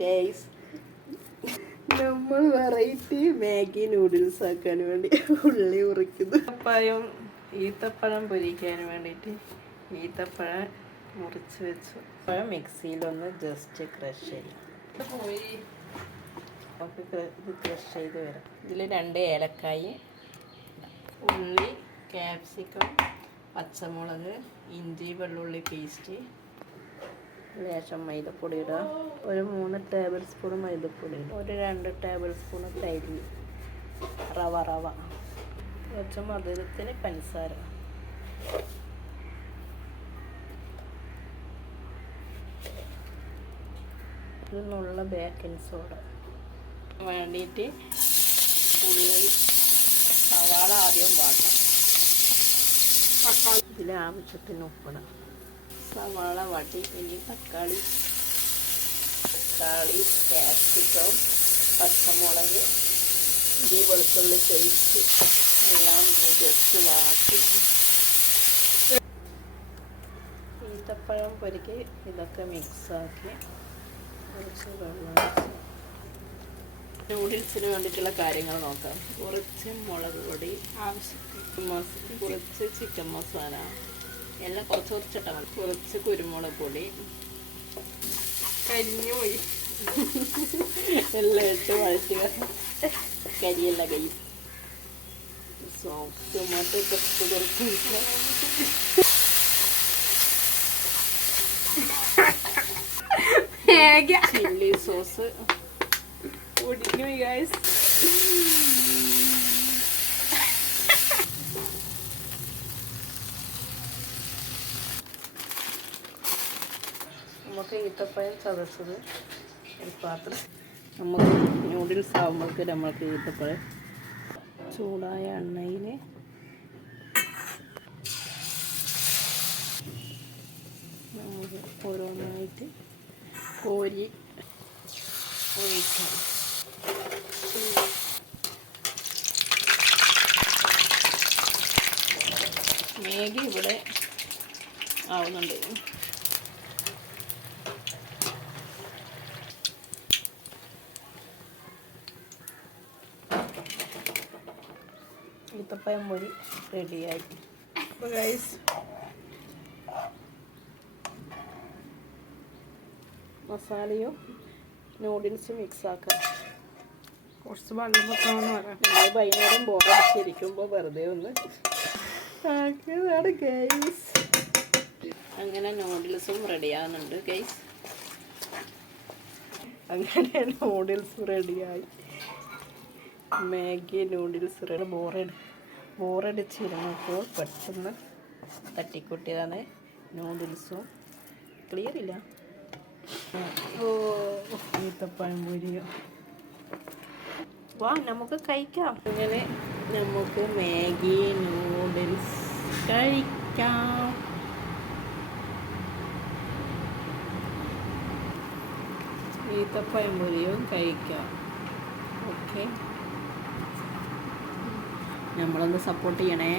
Guys, നമ്മൾ variety Maggi noodles ആക്കാൻ വേണ്ടി ഉള്ളി ഉറിക്കുന്നു. ഈത്തപ്പഴം പൊരിക്കാൻ വേണ്ടിയിട്ട് ഈത്തപ്പഴം മുറിച്ച് വെച്ചു. പഴം മിക്സിയിലൊന്ന് ജസ്റ്റ് ക്രഷ് ചെയ്യാം. നമുക്ക് ഇത് ക്രഷ് ചെയ്ത് വരാം. ഇതിൽ 2 ഏലക്കായി, ഉള്ളി, ക്യാപ്സിക്കം, പച്ചമുളക്, ഇഞ്ചി വെള്ളുള്ളി പേസ്റ്റ്, ലേശം മൈദപ്പൊടി ഇടുക. ഒരു 3 ടേബിൾ സ്പൂൺ മൈദപ്പൊടി ഇടുക. ഒരു 2 ടേബിൾ സ്പൂൺ തൈര്, റവ കുറച്ച് മധുരത്തിന് പഞ്ചസാര, ഇതിനുള്ള ബേക്കിംഗ് സോഡ വേണ്ടിയിട്ട് ഉള്ളി സവാള ആദ്യം വാട്ടാം. ഇതിൽ ആവശ്യത്തിന് ഉപ്പിടാം. സവാള വാട്ടി ഇനി തക്കാളി, ക്യാപ്സിക്കം, പച്ചമുളക്, ഇഞ്ചി വെളുത്തുള്ളി പേസ്റ്റ് എല്ലാം ജസ്റ്റ് വാട്ടി ഈത്തപ്പഴം പൊരിക്ക് ഇതൊക്കെ മിക്സാക്കി കുറച്ച് വെള്ളം നൂഡിൽസിന് വേണ്ടിയിട്ടുള്ള കാര്യങ്ങൾ നോക്കാം. കുറച്ച് മുളക് പൊടി, ആവശ്യത്തിന് കുറച്ച് ചിക്കൻ മസാല, എല്ലാം കുറച്ചിട്ടാൽ മതി. കുറച്ച് കുരുമുളക് പൊടി, കരിഞ്ഞുപോയി എല്ലാം ഇട്ട് വഴറ്റുക. കരിയല്ല കൈ സോസ്, ടൊമാറ്റോ കപ്പ് കുറച്ച് ചില്ലി സോസ് പൊടിഞ്ഞു ഗൈസ്. നമുക്ക് ഈത്തപ്പഴം ചതച്ചത് ഒരു പാത്രം. നമുക്ക് നൂഡിൽസ് ആകുമ്പോഴേക്ക് നമ്മൾക്ക് ഈത്തപ്പഴം ചൂടായ എണ്ണയിൽ ഓരോന്നായിട്ട് കോരി ഒഴിക്കാം. മാഗി ഇവിടെ ആവുന്നുണ്ട്. ഈത്തപ്പഴം പൊരി റെഡിയായി. അപ്പോൾ ഗൈസ്, മസാലയും നൂഡിൽസും മിക്സാക്കാം. കുറച്ച് വെള്ളം വെക്കാമെന്ന് പറയാം. നമ്മൾ വൈകുന്നേരം ബോറടിച്ചിരിക്കുമ്പോൾ വെറുതെ ഒന്ന് ആക്കിയതാണ് ഗൈസ്. അങ്ങനെ നൂഡിൽസും റെഡിയാകുന്നുണ്ട് ഗൈസ്. അങ്ങനെ നൂഡിൽസ് റെഡിയായി. Maggi noodles ready. ബോറടിച്ചിരുന്നപ്പോൾ പെട്ടെന്ന് തട്ടിക്കൂട്ടിയതാണ് നൂഡിൽസും. ക്ലിയർ ഇല്ല. ഈത്തപ്പഴം പൊരിയോ. വാ, നമുക്ക് കഴിക്കാം. അങ്ങനെ നമുക്ക് മാഗി നൂഡിൽസ് കഴിക്കാം. ഈത്തപ്പഴം പൊരിയും കഴിക്കാം. ഓക്കെ, നമ്മളൊന്ന് സപ്പോർട്ട് ചെയ്യണേ.